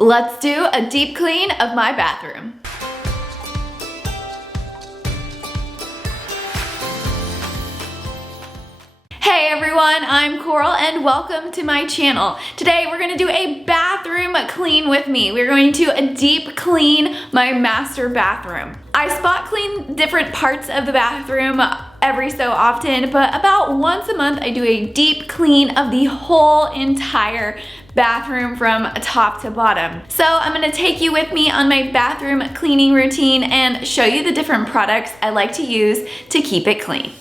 Let's do a deep clean of my bathroom. Hey everyone, I'm Coral and welcome to my channel. Today we're going to do a bathroom clean with me. We're going to deep clean my master bathroom. I spot clean different parts of the bathroom every so often, but about once a month I do a deep clean of the whole entire bathroom from top to bottom. So I'm going to take you with me on my bathroom cleaning routine and show you the different products I like to use to keep it clean.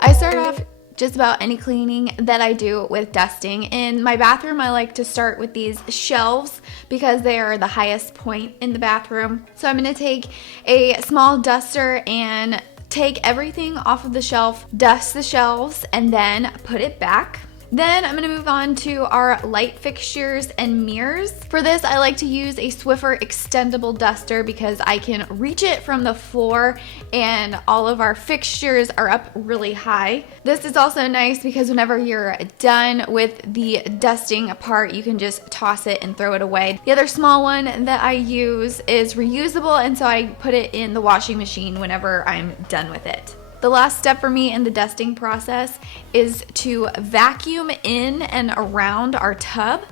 I start off just about any cleaning that I do with dusting. In my bathroom, I like to start with these shelves because they are the highest point in the bathroom. So I'm going to take a small duster and take everything off of the shelf, dust the shelves, and then put it back. Then I'm gonna move on to our light fixtures and mirrors. For this, I like to use a Swiffer extendable duster because I can reach it from the floor and all of our fixtures are up really high. This is also nice because whenever you're done with the dusting part, you can just toss it and throw it away. The other small one that I use is reusable, and so I put it in the washing machine whenever I'm done with it. The last step for me in the dusting process is to vacuum in and around our tub.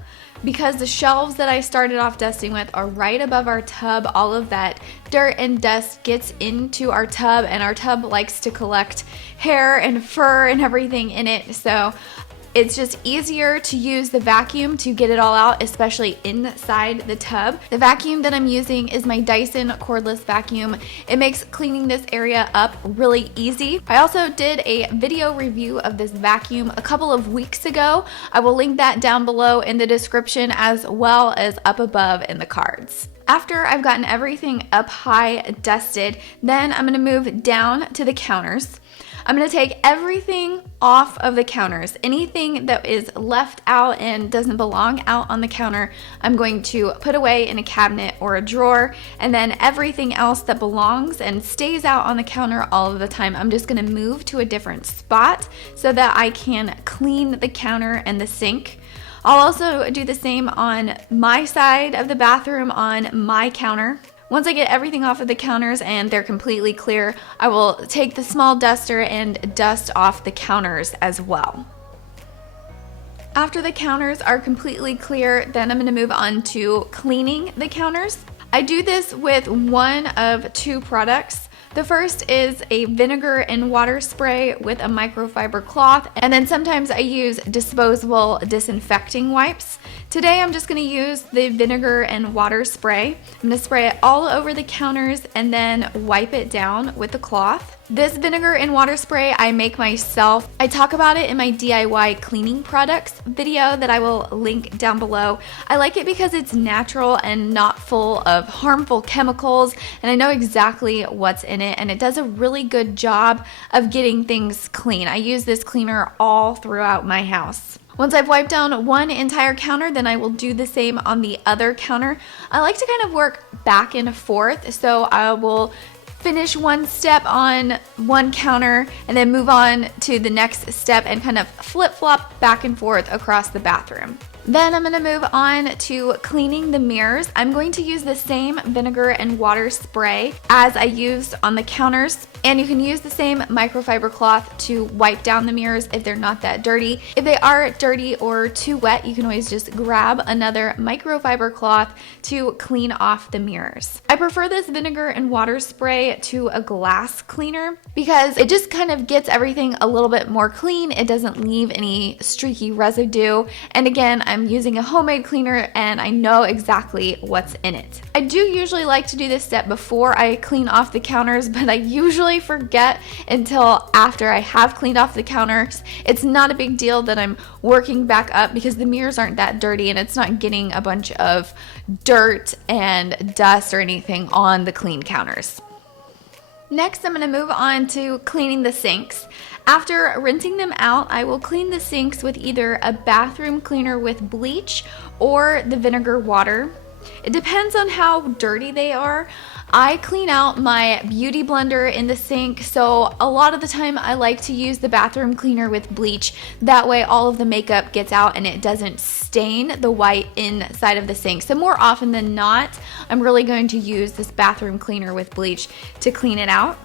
Because the shelves that I started off dusting with are right above our tub, all of that dirt and dust gets into our tub, and our tub likes to collect hair and fur and everything in it. So it's just easier to use the vacuum to get it all out, especially inside the tub. The vacuum that I'm using is my Dyson cordless vacuum. It makes cleaning this area up really easy. I also did a video review of this vacuum a couple of weeks ago. I will link that down below in the description as well as up above in the cards. After I've gotten everything up high dusted, then I'm gonna move down to the counters. I'm gonna take everything off of the counters. Anything that is left out and doesn't belong out on the counter, I'm going to put away in a cabinet or a drawer, and then everything else that belongs and stays out on the counter all of the time, I'm just gonna move to a different spot so that I can clean the counter and the sink. I'll also do the same on my side of the bathroom on my counter. Once I get everything off of the counters and they're completely clear, I will take the small duster and dust off the counters as well. After the counters are completely clear, then I'm going to move on to cleaning the counters. I do this with one of two products. The first is a vinegar and water spray with a microfiber cloth, and then sometimes I use disposable disinfecting wipes. Today I'm just going to use the vinegar and water spray. I'm going to spray it all over the counters and then wipe it down with the cloth. This vinegar and water spray I make myself. I talk about it in my DIY cleaning products video that I will link down below. I like it because it's natural and not full of harmful chemicals, and I know exactly what's in it, and it does a really good job of getting things clean. I use this cleaner all throughout my house. Once I've wiped down one entire counter, then I will do the same on the other counter. I like to kind of work back and forth, so I will finish one step on one counter and then move on to the next step and kind of flip-flop back and forth across the bathroom. Then I'm going to move on to cleaning the mirrors. I'm going to use the same vinegar and water spray as I used on the counters, and you can use the same microfiber cloth to wipe down the mirrors if they're not that dirty. If they are dirty or too wet, you can always just grab another microfiber cloth to clean off the mirrors. I prefer this vinegar and water spray to a glass cleaner because it just kind of gets everything a little bit more clean. It doesn't leave any streaky residue, and again, I'm using a homemade cleaner and I know exactly what's in it. I do usually like to do this step before I clean off the counters, but I usually forget until after I have cleaned off the counters. It's not a big deal that I'm working back up because the mirrors aren't that dirty and it's not getting a bunch of dirt and dust or anything on the clean counters. Next, I'm going to move on to cleaning the sinks. After rinsing them out, I will clean the sinks with either a bathroom cleaner with bleach or the vinegar water. It depends on how dirty they are. I clean out my beauty blender in the sink, so a lot of the time I like to use the bathroom cleaner with bleach. That way all of the makeup gets out and it doesn't stain the white inside of the sink. So more often than not, I'm really going to use this bathroom cleaner with bleach to clean it out.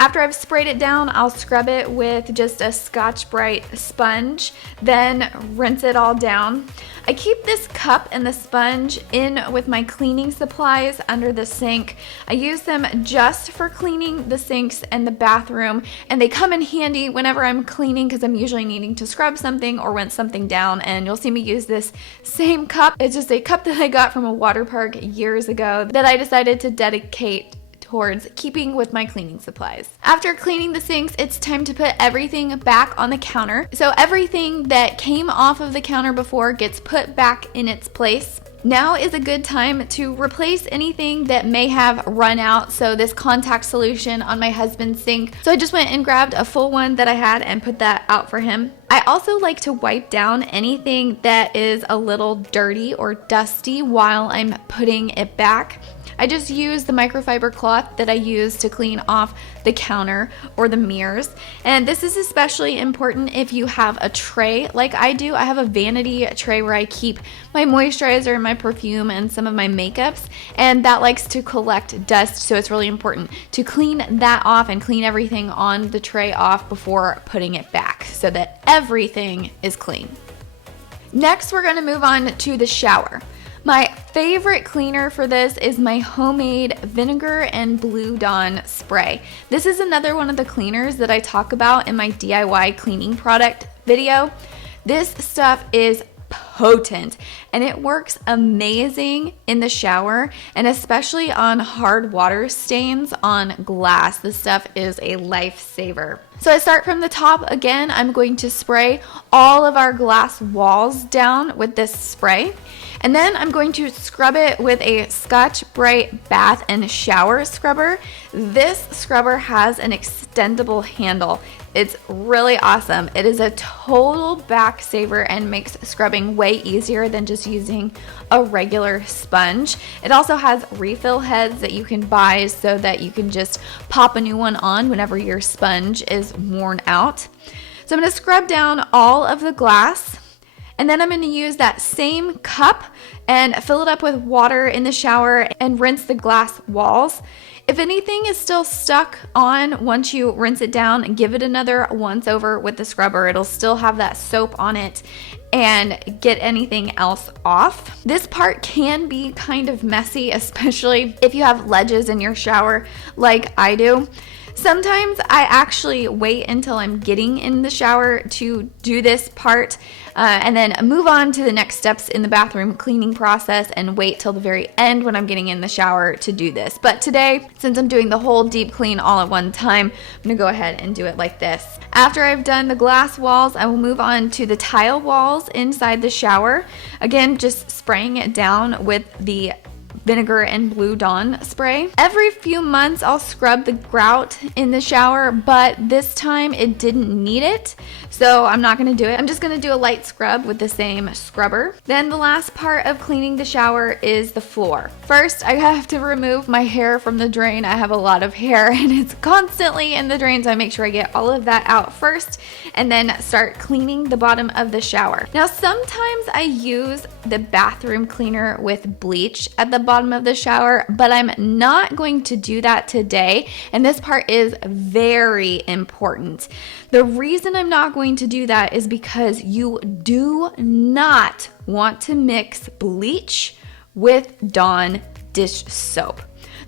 After I've sprayed it down, I'll scrub it with just a Scotch-Brite sponge, then rinse it all down. I keep this cup and the sponge in with my cleaning supplies under the sink. I use them just for cleaning the sinks and the bathroom, and they come in handy whenever I'm cleaning because I'm usually needing to scrub something or rinse something down, and you'll see me use this same cup. It's just a cup that I got from a water park years ago that I decided to dedicate towards keeping with my cleaning supplies. After cleaning the sinks, it's time to put everything back on the counter. So everything that came off of the counter before gets put back in its place. Now is a good time to replace anything that may have run out. So this contact solution on my husband's sink. So I just went and grabbed a full one that I had and put that out for him. I also like to wipe down anything that is a little dirty or dusty while I'm putting it back. I just use the microfiber cloth that I use to clean off the counter or the mirrors. And this is especially important if you have a tray like I do. I have a vanity tray where I keep my moisturizer and my perfume and some of my makeups, and that likes to collect dust, so it's really important to clean that off and clean everything on the tray off before putting it back so that everything is clean. Next, we're going to move on to the shower. My favorite cleaner for this is my homemade vinegar and Blue Dawn spray. This is another one of the cleaners that I talk about in my DIY cleaning product video. This stuff is potent and it works amazing in the shower, and especially on hard water stains on glass. This stuff is a lifesaver. So I start from the top again. I'm going to spray all of our glass walls down with this spray. And then I'm going to scrub it with a Scotch-Brite bath and shower scrubber. This scrubber has an extendable handle. It's really awesome. It is a total back saver and makes scrubbing way easier than just using a regular sponge. It also has refill heads that you can buy so that you can just pop a new one on whenever your sponge is worn out. So I'm going to scrub down all of the glass. And then I'm going to use that same cup and fill it up with water in the shower and rinse the glass walls. If anything is still stuck on once you rinse it down, give it another once over with the scrubber. It'll still have that soap on it and get anything else off. This part can be kind of messy, especially if you have ledges in your shower like I do. Sometimes I actually wait until I'm getting in the shower to do this part and then move on to the next steps in the bathroom cleaning process and wait till the very end when I'm getting in the shower to do this. But today, since I'm doing the whole deep clean all at one time, I'm gonna go ahead and do it like this. After I've done the glass walls, I will move on to the tile walls inside the shower. Again, just spraying it down with the vinegar and Blue Dawn spray. Every few months I'll scrub the grout in the shower, but this time it didn't need it, so I'm not going to do it. I'm just going to do a light scrub with the same scrubber. Then the last part of cleaning the shower is the floor. First, I have to remove my hair from the drain. I have a lot of hair and it's constantly in the drain, so I make sure I get all of that out first and then start cleaning the bottom of the shower. Now, sometimes I use the bathroom cleaner with bleach at the bottom of the shower, but I'm not going to do that today, and this part is very important. The reason I'm not going to do that is because you do not want to mix bleach with Dawn dish soap.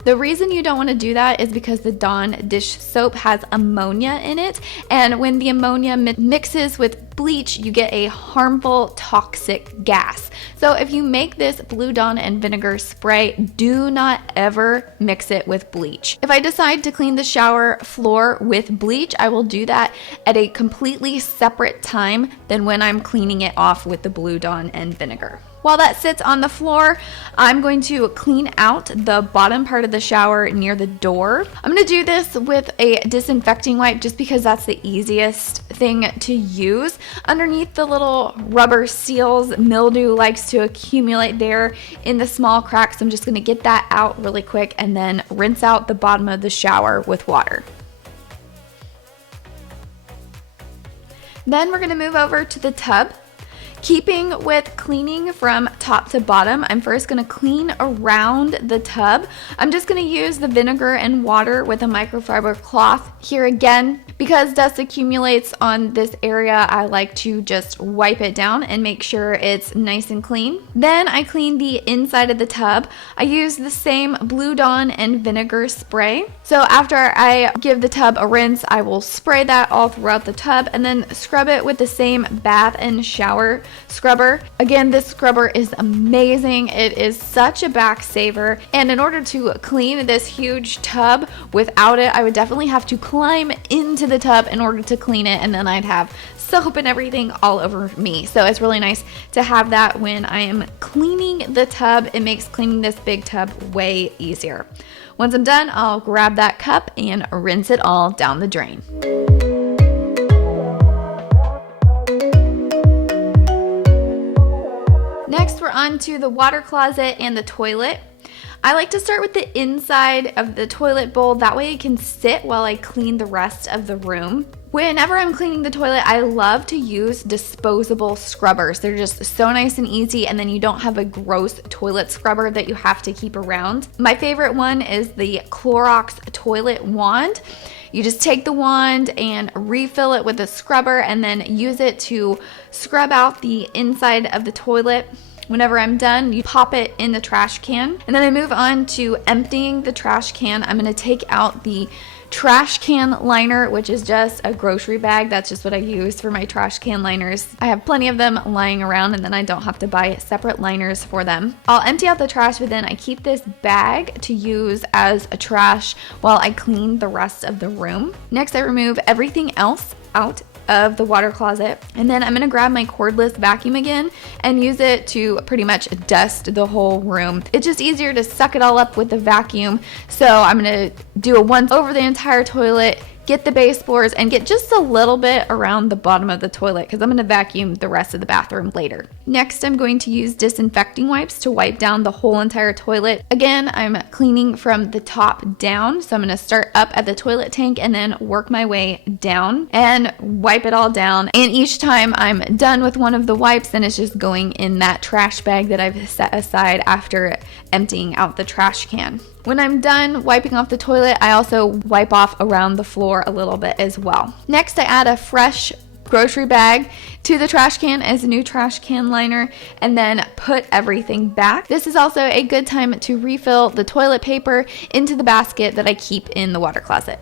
The reason you don't want to do that is because the Dawn dish soap has ammonia in it, and when the ammonia mixes with bleach, you get a harmful toxic gas. So if you make this Blue Dawn and vinegar spray, do not ever mix it with bleach. If I decide to clean the shower floor with bleach, I will do that at a completely separate time than when I'm cleaning it off with the Blue Dawn and vinegar. While that sits on the floor, I'm going to clean out the bottom part of the shower near the door. I'm going to do this with a disinfecting wipe just because that's the easiest thing to use. underneath the little rubber seals, mildew likes to accumulate there in the small cracks. I'm just gonna get that out really quick and then rinse out the bottom of the shower with water. Then we're gonna move over to the tub. Keeping with cleaning from top to bottom, I'm first going to clean around the tub. I'm just going to use the vinegar and water with a microfiber cloth. Here again, because dust accumulates on this area, I like to just wipe it down and make sure it's nice and clean. Then I clean the inside of the tub. I use the same Blue Dawn and vinegar spray. So after I give the tub a rinse, I will spray that all throughout the tub and then scrub it with the same bath and shower scrubber. Again, this scrubber is amazing. It is such a back saver. And in order to clean this huge tub without it, I would definitely have to climb into the tub in order to clean it, and then I'd have soap and everything all over me. So it's really nice to have that when I am cleaning the tub. It makes cleaning this big tub way easier. Once I'm done, I'll grab that cup and rinse it all down the drain. Next, we're on to the water closet and the toilet. I like to start with the inside of the toilet bowl. That way it can sit while I clean the rest of the room. Whenever I'm cleaning the toilet, I love to use disposable scrubbers. They're just so nice and easy, and then you don't have a gross toilet scrubber that you have to keep around. My favorite one is the Clorox toilet wand. You just take the wand and refill it with a scrubber and then use it to scrub out the inside of the toilet. Whenever I'm done, you pop it in the trash can. And then I move on to emptying the trash can. I'm gonna take out the trash can liner, which is just a grocery bag. That's just what I use for my trash can liners. I have plenty of them lying around, and then I don't have to buy separate liners for them. I'll empty out the trash, but then I keep this bag to use as a trash while I clean the rest of the room. Next, I remove everything else out of the water closet, and then I'm gonna grab my cordless vacuum again and use it to pretty much dust the whole room. It's just easier to suck it all up with the vacuum, so I'm gonna do a once over the entire toilet, get the baseboards, and get just a little bit around the bottom of the toilet because I'm going to vacuum the rest of the bathroom later. Next, I'm going to use disinfecting wipes to wipe down the whole entire toilet. Again, I'm cleaning from the top down, so I'm going to start up at the toilet tank and then work my way down and wipe it all down. And each time I'm done with one of the wipes, then it's just going in that trash bag that I've set aside after emptying out the trash can. When I'm done wiping off the toilet, I also wipe off around the floor a little bit as well. Next, I add a fresh grocery bag to the trash can as a new trash can liner and then put everything back. This is also a good time to refill the toilet paper into the basket that I keep in the water closet.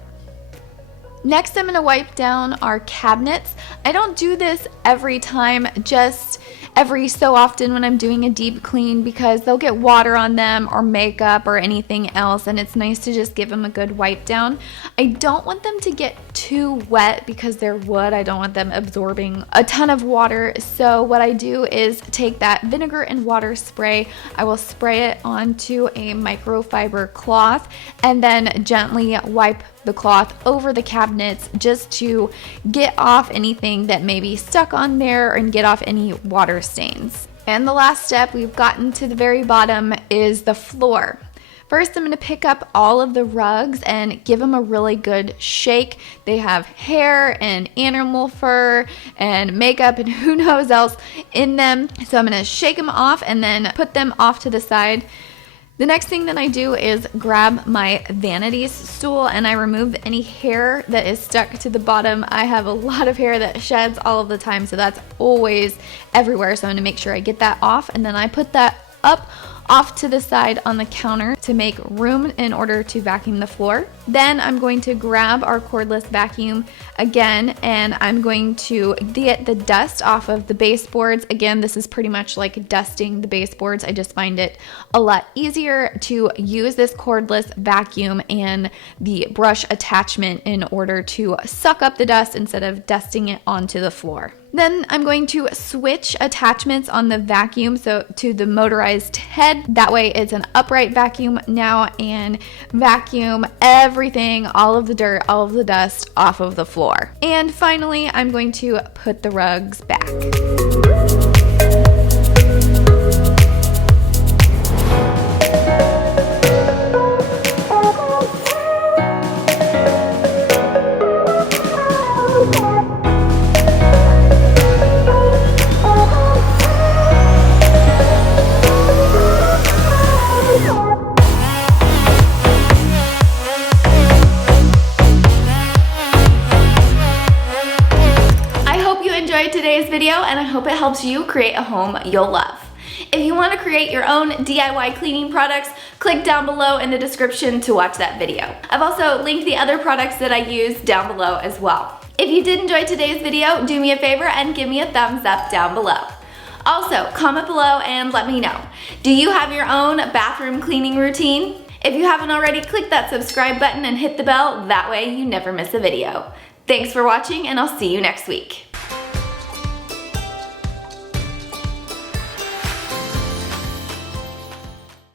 Next, I'm going to wipe down our cabinets. I don't do this every time, just every so often when I'm doing a deep clean because they'll get water on them or makeup or anything else, and it's nice to just give them a good wipe down. I don't want them to get too wet because they're wood. I don't want them absorbing a ton of water. So what I do is take that vinegar and water spray. I will spray it onto a microfiber cloth and then gently wipe the cloth over the cabinets just to get off anything that may be stuck on there and get off any water stains. And the last step, we've gotten to the very bottom, is the floor. First, I'm going to pick up all of the rugs and give them a really good shake. They have hair and animal fur and makeup and who knows else in them. So I'm going to shake them off and then put them off to the side. The next thing that I do is grab my vanity stool and I remove any hair that is stuck to the bottom. I have a lot of hair that sheds all of the time, so that's always everywhere. So I'm gonna make sure I get that off, and then I put that up off to the side on the counter to make room in order to vacuum the floor. Then I'm going to grab our cordless vacuum again, and I'm going to get the dust off of the baseboards. Again, this is pretty much like dusting the baseboards. I just find it a lot easier to use this cordless vacuum and the brush attachment in order to suck up the dust instead of dusting it onto the floor. Then I'm going to switch attachments on the vacuum to the motorized head. That way it's an upright vacuum now and vacuum everything, all of the dirt, all of the dust off of the floor. And finally, I'm going to put the rugs back. Today's video, and I hope it helps you create a home you'll love. If you want to create your own DIY cleaning products, click down below in the description to watch that video. I've also linked the other products that I use down below as well. If you did enjoy today's video, do me a favor and give me a thumbs up down below. Also, comment below and let me know. Do you have your own bathroom cleaning routine? If you haven't already, click that subscribe button and hit the bell. That way you never miss a video. Thanks for watching, and I'll see you next week.